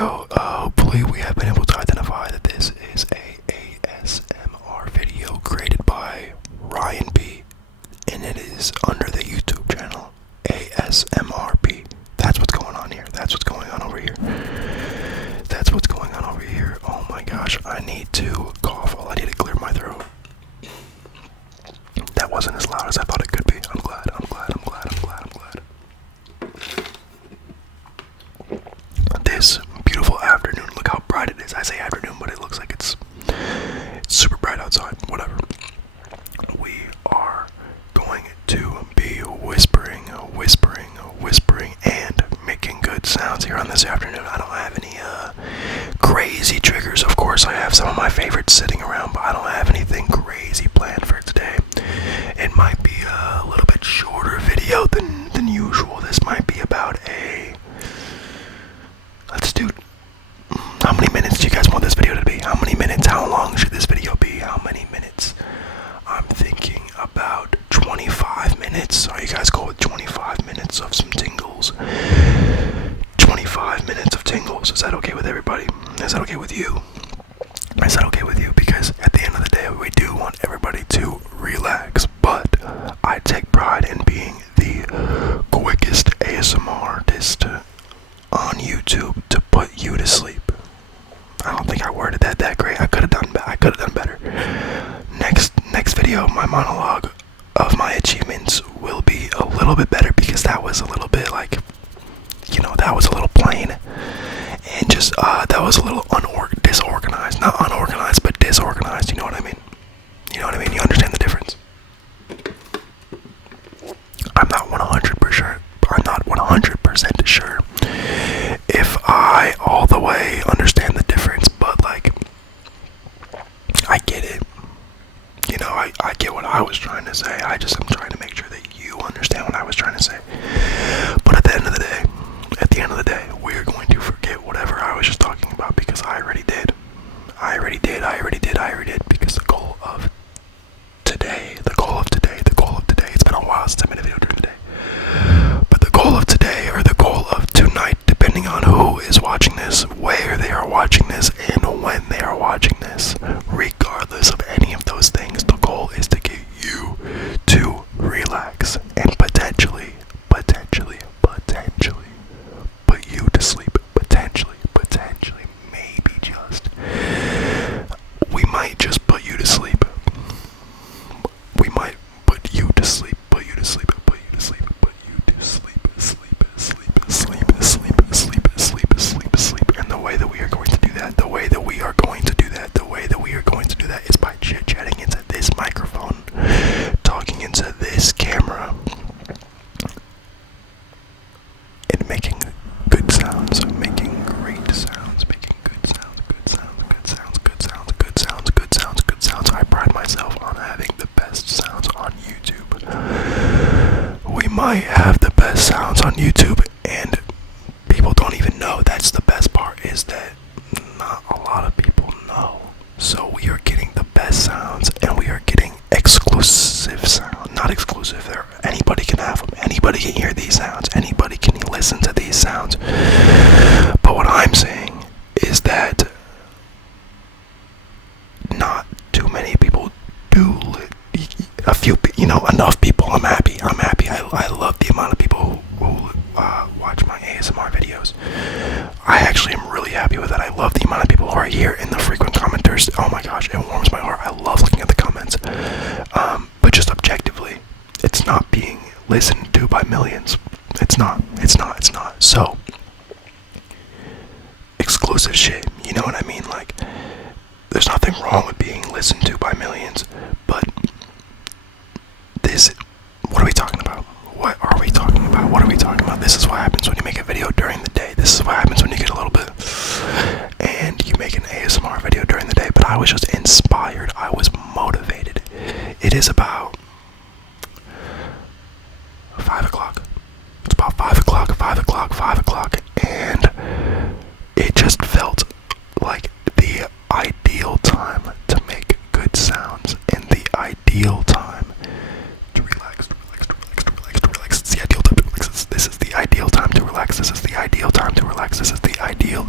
video. Hopefully we have been able to identify that this is a ASMR video created by Ryan P. And it is under the YouTube channel ASMRP. That's what's going on here. That's what's going on over here. That's what's going on over here. Oh my gosh, I need to cough. I need to clear my throat. That wasn't as loud as I thought it could be. I'm glad. This beautiful afternoon. Look how bright it is. I say afternoon, but it looks like it's super bright outside. Whatever. We are going to be whispering, and making good sounds here on this afternoon. I don't have any crazy triggers. Of course, I have some of my favorites sitting around, but I don't have anything crazy planned for today. It might be a little bit shorter video than usual. This might be about let's do, how many minutes do you guys want this video to be? How many minutes? How long should this video be? How many minutes? I'm thinking about 25 minutes. Are you guys cool with 25 minutes of some tingles? 25 minutes of tingles. Is that okay with everybody? Is that okay with you? Is that okay with you? Because at the end of the day, we do want everybody to relax. But I take pride in being the quickest ASMR artist on YouTube to put you to sleep. I don't think I worded that great. I could have done better. Next video, my monologue of my achievements will be a little bit better because that was a little bit like, that was a little plain and just that was a little disorganized. Not unorganized, but disorganized. You know what I mean? You understand the difference? I'm not 100% sure if I all the way understand the difference, but like, I get it. I get what I was trying to say. I just am trying to make sure that you understand what I was trying to say. But at the end of the day, we're going to forget whatever I was just talking about because I already did. Because the goal of today, it's been a while since I made a video during the day. But the goal of today, or the goal of tonight, depending on who is watching this, where they are watching this, and when they are watching this, regardless of any of those things, the goal is to get you to relax and potentially put you to sleep. Potentially, maybe just. We might just put you to sleep. We might put you to sleep. And the way that we are going to do that is by chit-chatting into this microphone, talking into this camera, and making good sounds, making great sounds, making good sounds. I pride myself on having the best sounds on YouTube. We might have the best sounds on YouTube, and people don't even know. That's the best part, is that not a lot of people know. So we are getting the best sounds, and we are getting exclusive sound. Not exclusive, anybody can have them. Anybody can hear these sounds. Anybody can listen to these sounds. But what I'm saying is that not too many people do. Enough people. I'm happy. I love the amount of people who watch my ASMR videos. I actually am really happy with that. I love the amount of people who are here and the frequent commenters. Oh my gosh, it warms my heart. I love looking at the comments. But just objectively, it's not being listened to by millions. It's not. So, exclusive shit, you know what I mean? Like, there's nothing wrong with being listened to by millions, but what are we talking about? This is what happens when you make a video during the day. This is what happens when you get a little bit and you make an ASMR video during the day. But I was just inspired. I was motivated. It is about 5 o'clock. It's about 5 o'clock, and it just felt like the ideal time to make good sounds and the ideal time to relax. It's the ideal time to relax. This is the ideal time to relax. This is the ideal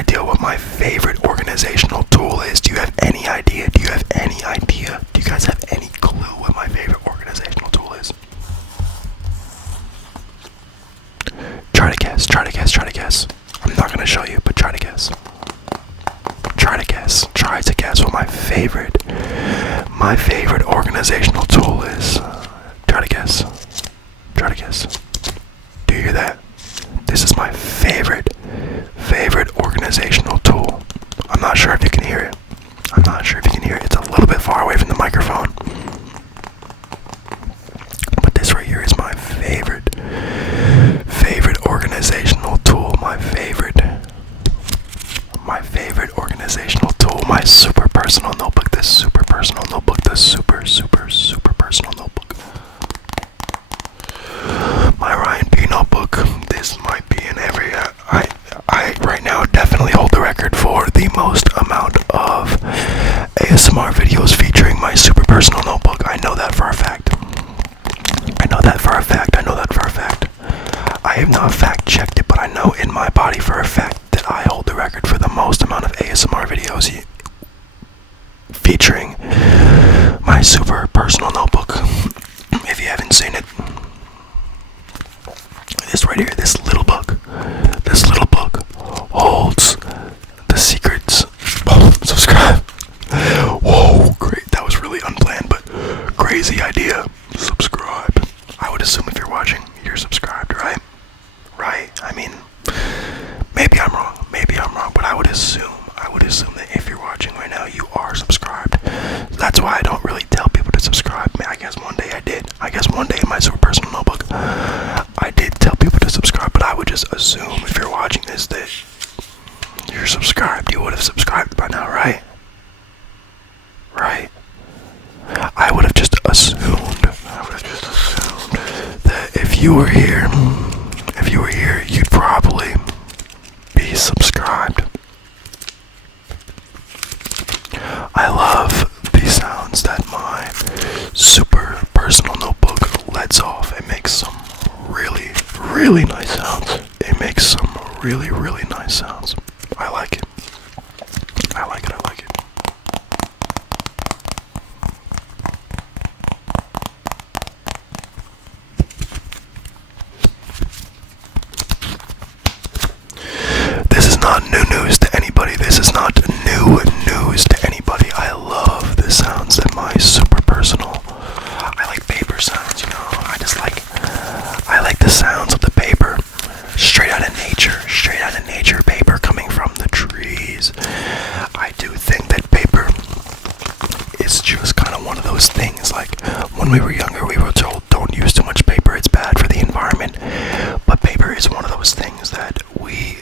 idea what my favorite organizational tool is? Do you have any idea? Do you have any idea? Do you guys have any clue what my favorite organizational tool is? Try to guess, try to guess, try to guess. I'm not gonna show you, but try to guess. Try to guess, try to guess what my favorite organizational tool is. Try to guess. Try to guess. Do you hear that? This is my favorite organizational tool. I'm not sure if you can hear it. I'm not sure if you can hear it. It's a little bit far away from the microphone. But this right here is my favorite organizational tool. My favorite organizational tool. My super personal notebook. This super personal notebook. This super personal notebook. My Ryan P notebook. This might be in every. I right now definitely hold the record for the most amount of ASMR videos featuring my super personal notebook. I know that for a fact. I know that for a fact. I know that for a fact. I have not fact checked it, but I know in my body for a fact that I hold the record for the most amount of ASMR videos featuring my super personal notebook. If you haven't seen it, this right here, this little book holds the secrets. Oh, subscribe. Whoa, great. That was really unplanned, but crazy idea. Subscribe. I would assume if you're watching, you're subscribed, right? Right? I mean, maybe I'm wrong, but I would assume that if you're watching right now, you are subscribed. That's why I don't really tell people to subscribe. I guess one day I did. I guess one day in my super personal notebook, I did tell people to subscribe, but I would just assume if you're watching this that you're subscribed. You would have subscribed by now, right? Right? I would have just assumed that if you were here, you'd probably be subscribed. I love the sounds that my super personal notebook lets off. It makes some really nice sounds. It makes some really nice sounds. I like it. I like it. I like it. This is not new news to anybody. This is not new news to anybody. I love the sounds that my super personal. I like paper sounds, you know. I like the sounds of the paper. Straight out of nature paper coming from the trees. I do think that paper is just kind of one of those things. Like when we were younger, we were told don't use too much paper, it's bad for the environment. But paper is one of those things that we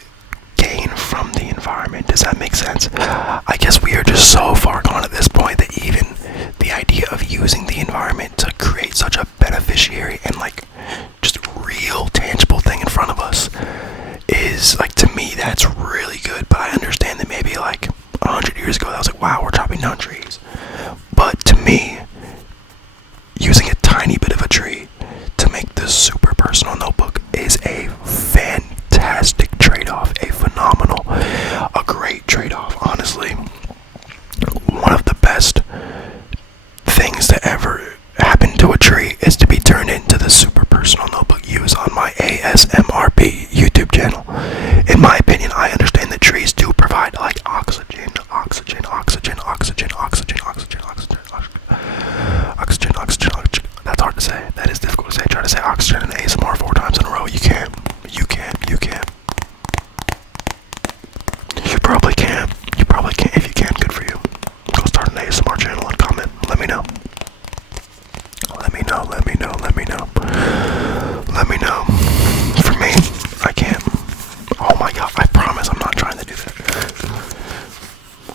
gain from the environment. Does that make sense? I guess we are just so far gone at this point that even the idea of using the environment to create such a beneficiary and like just real tangible thing in front of us is like, to me, that's really good. But I understand that maybe like 100 years ago that was like, wow, we're chopping down trees. But to me, using a tiny bit of a tree to make this super personal notebook is a fantastic trade-off, a great trade-off, honestly. One of the best things to ever happen to a tree is to be turned into the super personal notebook used on my ASMRP YouTube channel. In my opinion, I understand that trees do provide like oxygen. That's hard to say. That is difficult to say. Try to say oxygen and ASMR 4 times in a row. You can. You probably can. If you can, good for you. Go start an ASMR channel and comment. Let me know. For me, I can't. Oh my god, I promise I'm not trying to do that.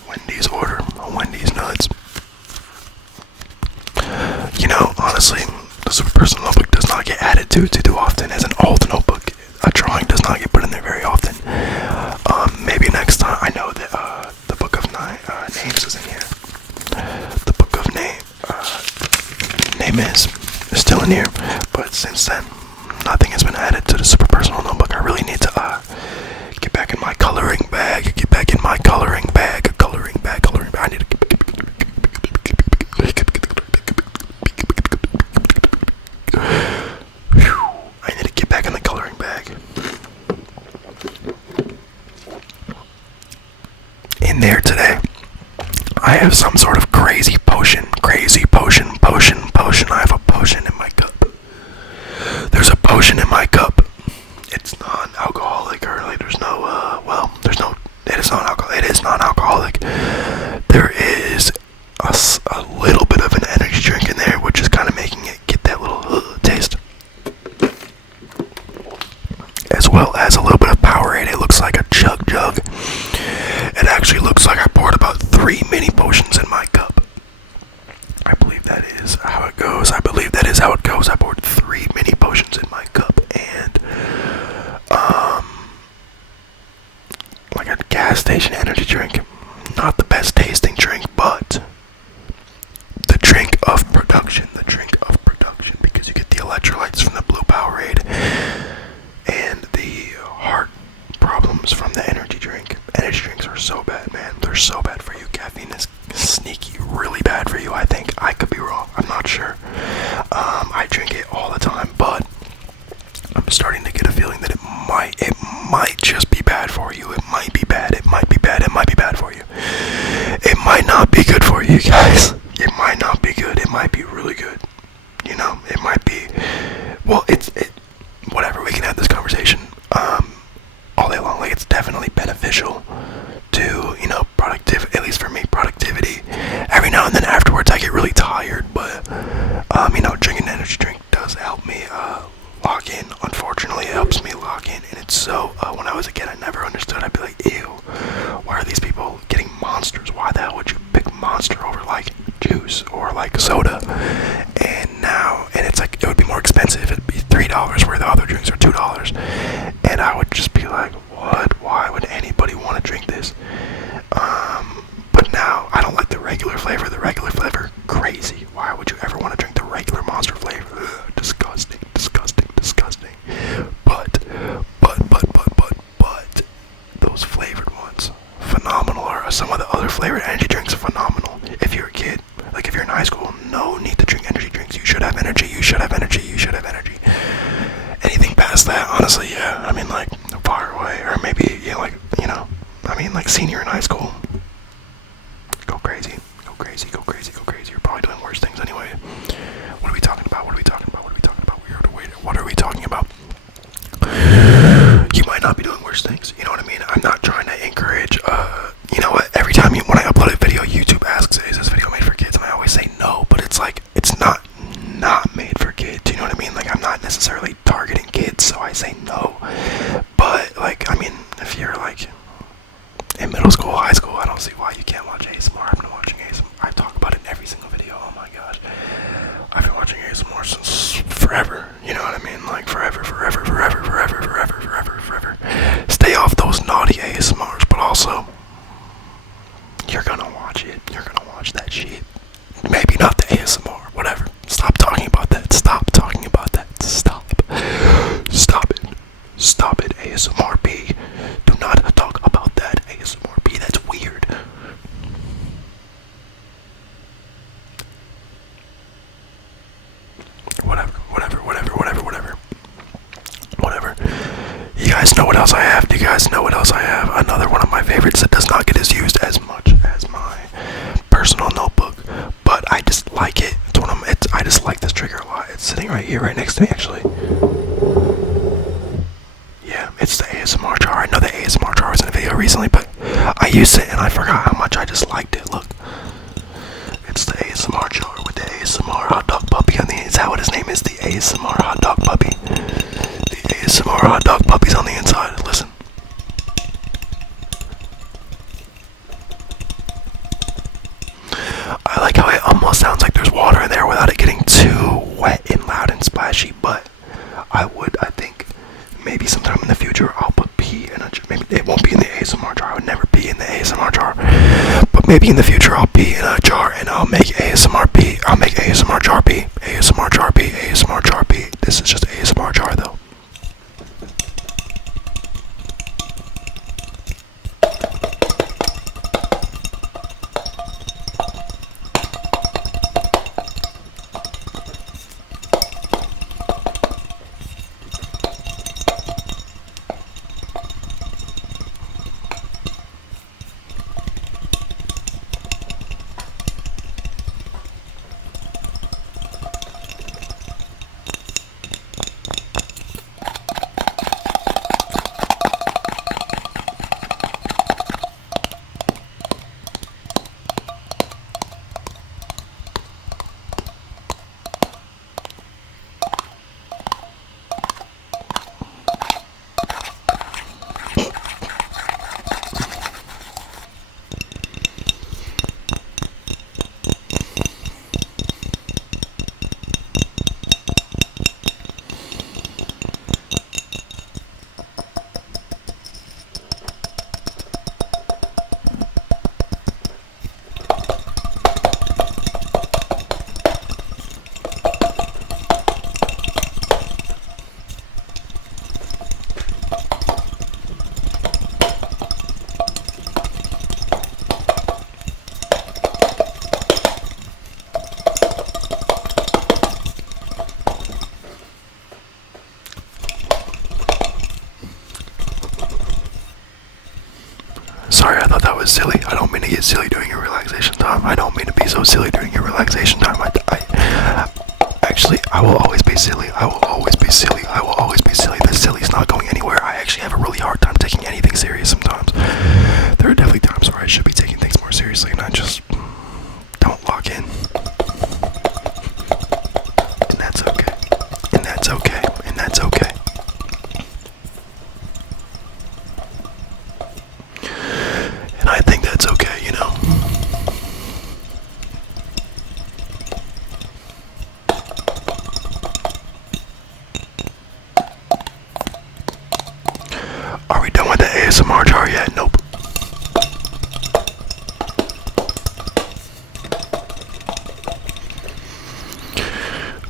Wendy's order. Wendy's nuts. You know, honestly, the super personal notebook does not get added to too often. As an old notebook, a drawing does not get put in there very often. Maybe next time. I know that the book of names is in here. The book of name is still in here, but since then nothing has been added to the super personal notebook. I really need to get back in my coloring bag, get back in there today. I have some sort of crazy potion. I have a potion in my cup. There's a potion in my cup. It's non-alcoholic, or like there's no, it is non-alcoholic. It is non-alcoholic. There is a little bit of an energy drink in there, which is kind of making it get that little taste. As well as a little bit of Powerade. It looks like a jug. It actually looks like I poured about 3 mini potions in my cup. I believe that is how it goes. I poured 3 mini potions in my cup, and like a gas station energy drink. Not the best tasting drink, but the drink of production, because you get the electrolytes from the blue Powerade and the heart problems from the energy drink. Energy drinks are so bad, man. They're so bad for you. Caffeine is sneaky, really bad for you, I think. I could be wrong. I'm not sure. I drink it all the time, but I'm starting to get a feeling that it might just be bad for you. It might be bad for you. It might not be good for you, guys. It might not be good. It might be really good. You know, it might be, well, whatever, we can have this conversation, all day long. Like, it's definitely beneficial to, at least for me, productivity. Every now and then afterwards, I get really tired, but, drinking an energy drink does help me, lock in. Unfortunately, it helps me lock in, and it's so, when I was a kid, I never understood. I'd be like, ew, why are these people getting Monsters? Why the hell would you pick Monster over, like, juice or, like, soda? And it's like, it would be more expensive. It'd be $3 where the other drinks are $2, and I would just be like, what? Why would anybody want to drink this? But now, I don't like the regular flavor. The regular flavor, crazy. Why would you ever want to drink the regular Monster flavor? Ugh, disgusting. But those flavored ones, phenomenal. Or some of the other flavored energy drinks are phenomenal. If you're a kid, like if you're in high school, no need to drink energy drinks. You should have energy. Anything past that, honestly, yeah. I mean, like, far away, or maybe, like senior in high school. Go crazy. You're probably doing worse things anyway. What are we talking about? What are we talking about? You might not be doing worse things. You know what I mean? I'm not trying to encourage, you know what? Every time when I upload a video, YouTube asks, is this video made for kids? And I always say no, but it's like, it's not made for kids. You know what I mean? Like, I'm not necessarily targeting kids, so I say no. But, like, I mean, if you're, like, in middle school, high school, I don't see why you can't watch ASMR. I've been watching ASMR. I talk about it in every single video. Oh my gosh. I've been watching ASMR since forever. You know what I mean? Like, forever. Stay off those naughty ASMRs, but also, you're gonna watch it. You're gonna watch that shit. Maybe not the ASMR, whatever. Stop talking about that. Stop. Stop it, ASMRP. Do not talk about that, ASMRP. That's weird. Whatever. You guys know what else I have? Do you guys know what else I have? Another one of my favorites that does not get as used as much as my personal notebook, but I just like it. I just like this trigger a lot. It's sitting right here, right next to me, actually. Yeah, it's the ASMR jar. I know the ASMR jar was in a video recently, but I used it and I forgot how much I just liked it. Look. It's the ASMR jar with the ASMR hot dog puppy on the inside. Is that what his name is? The ASMR hot dog puppy. The ASMR hot dog puppy's on the inside. Listen. I like how it almost sounds like there's water in there without it getting too wet and loud and splashy, but I think maybe sometime in the future I'll put pee in a jar. Maybe it won't be in the ASMR jar. I would never pee in the ASMR jar. But maybe in the future I'll pee in a jar and I'll make ASMR pee. I'll make ASMR jar pee. ASMR jar pee. ASMR jar pee. This is just ASMR jar though. silly. I don't mean to get silly during your relaxation time. I don't mean to be so silly during your relaxation time. Actually, I will always be silly. I will always be silly. I will always be silly. The silly's not going anywhere. I actually have a really hard time taking anything serious sometimes. There are definitely times where I should be taking things more seriously, and I just don't lock in. And that's okay. And that's okay. And that's okay. And I think that's okay, you know. Are we done with the ASMR jar yet? Nope.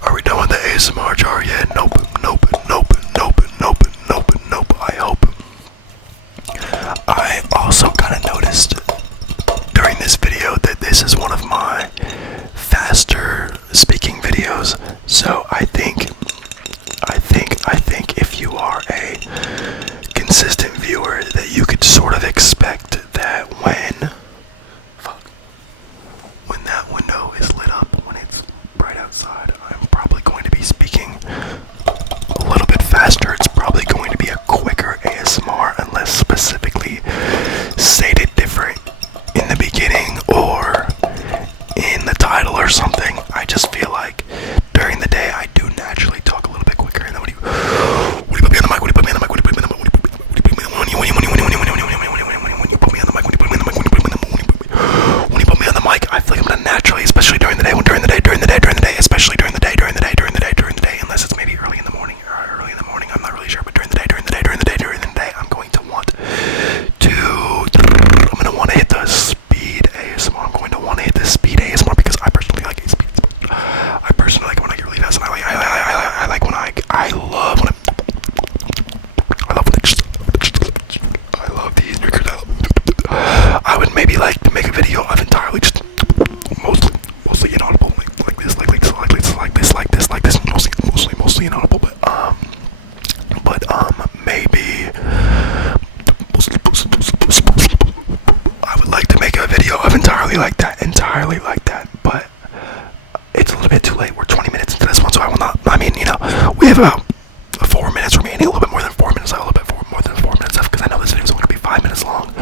Are we done with the ASMR jar yet? Nope. Nope. Nope. Nope. Nope. Nope. Nope. I hope. I also kind of noticed during this video that this is one of my faster speaking videos. So I think if you are a consistent viewer, that you could sort of expect that when that window is lit up, when it's bright outside, I'm probably going to be speaking a little bit faster. It's probably going to be a quicker ASMR unless specifically stated different in the beginning or in the title or something. I just feel like during the day I do naturally talk a little bit quicker, and then when you put me on the mic, when you put me on the mic, when you put me on the mic, when you put me on the mic, when you put me on the mic, I feel like I'm gonna naturally, especially during the day, especially during the day, unless it's maybe early in the morning, I'm not really sure, but during the day, I'm going to want to hit the speed ASMR. I'm going to want to hit the speed ASMR because I personally like speed. I personally like when I get really fast, and I love these triggers. I would maybe like to make a video of entirely just mostly inaudible, like this, mostly inaudible, but maybe I would like to make a video of entirely like that, but it's a little bit too late. We're 20 minutes into this one, so I will not. I mean, you know, we have about 4 minutes remaining, a little bit more than 4 minutes. I have a little bit more than 4 minutes left because I know this video is only going to be 5 minutes long.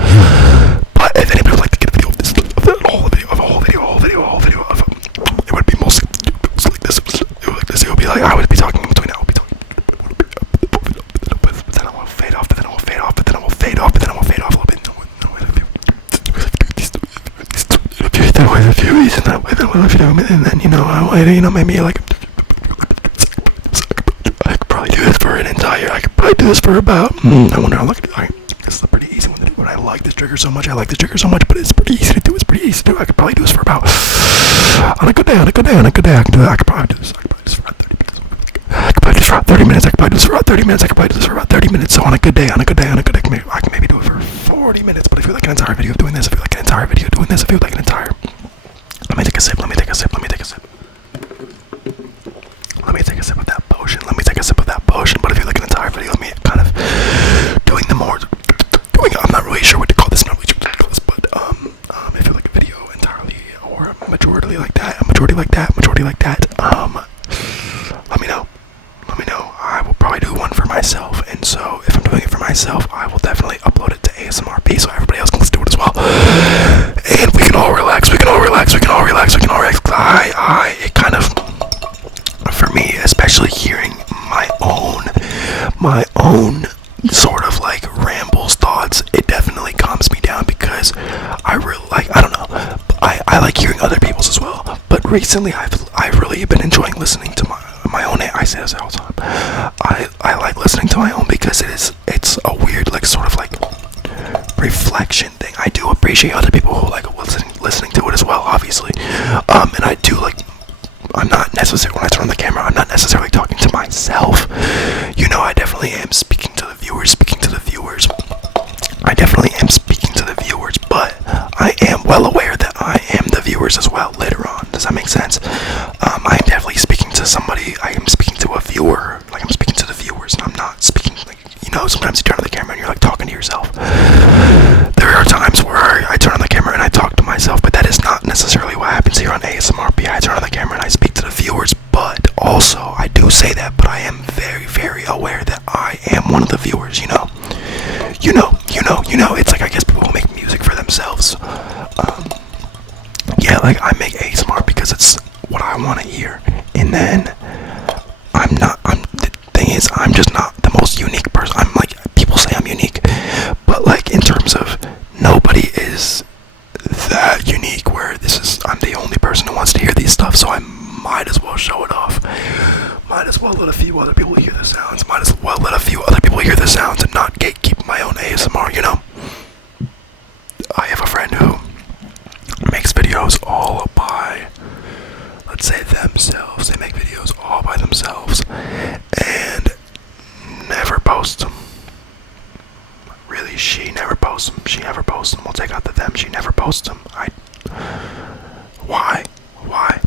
But if anybody would like to get a video of this, it would be mostly like this. It would be like I would be talking in between. I would be talking, but then I will fade off, but then I will fade off, but then I will fade off, but then I will fade off a little bit. And then, you know, maybe like I could probably do this for an entire. I could probably do this for about. I wonder how long. This is a pretty easy one to do, but I like this trigger so much. But it's pretty easy to do. I could probably do this for about. On a good day. I could probably do this. For about 30 minutes. I could probably do this for about 30 minutes. So on a good day, I can maybe do it for 40 minutes. But if you like an entire video of doing this, Let me take a sip. Let me take a sip of that potion. But if you like an entire video of me kind of doing I'm not really sure what to call this. But if you like a video entirely or a majority like that, let me know. I will probably do one for myself, and so if I'm doing it for myself, I will definitely upload it to ASMRP so everybody else can listen to it as well. And we can all relax. It kind of, for me, especially hearing my own sort of like rambles, thoughts, it definitely calms me down because I really like, I don't know, I like hearing other people's as well. But recently I've really been enjoying listening to my own. I say this all the time. I like listening to my own because it's a weird like sort of like reflection thing. I do appreciate other people who like listening to it as well, obviously. And I do like, I'm not necessarily, when I turn on the camera, I'm not necessarily talking to myself. You know, I definitely am speaking to the viewers. I definitely am speaking to the viewers, but I am well aware that I am the viewers as well later on. Does that make sense? I am definitely speaking to somebody. I am speaking to a viewer. Like, I'm speaking to the viewers, and I'm not speaking, like, you know, sometimes you turn on the camera and you're like talking to yourself. There are times where I turn on the like I make ASMR because it's what I want to hear, and then the thing is, I'm just not the most unique person. I'm like, people say I'm unique, but like in terms of nobody is that unique where I'm the only person who wants to hear these stuff, so I might as well show it off. Might as well let a few other people hear the sounds. Might as well let a few other people hear the sounds and not gatekeep my own ASMR, you know? I have a friend who makes videos all by, let's say, themselves. They make videos all by themselves and never post them. Really, she never posts them. She never posts them. We'll take out the them. She never posts them. Why?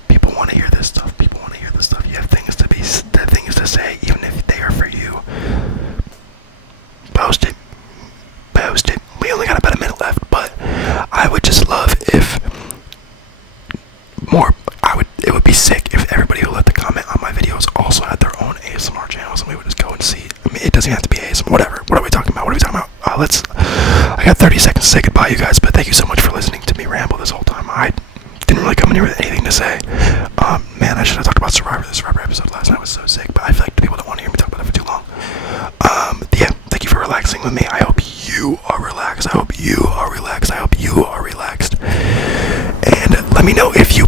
People want to hear this stuff. People want to hear this stuff. You have things to say, even if they are for you. Post it. We only got about a minute left, but I would just love if it would be sick if everybody who left a comment on my videos also had their own ASMR channels, and we would just go and see. I mean, it doesn't have to be ASMR, whatever. What are we talking about? I got 30 seconds to say goodbye, you guys, but thank you so much for listening to me ramble this whole time. I didn't really come in here with anything to say. Man, I should have talked about Survivor. The Survivor episode last night was so sick, but I feel like the people don't want to hear me talk about it for too long. Yeah, thank you for relaxing with me. I hope you are relaxed. I hope you are relaxed. And let me know if you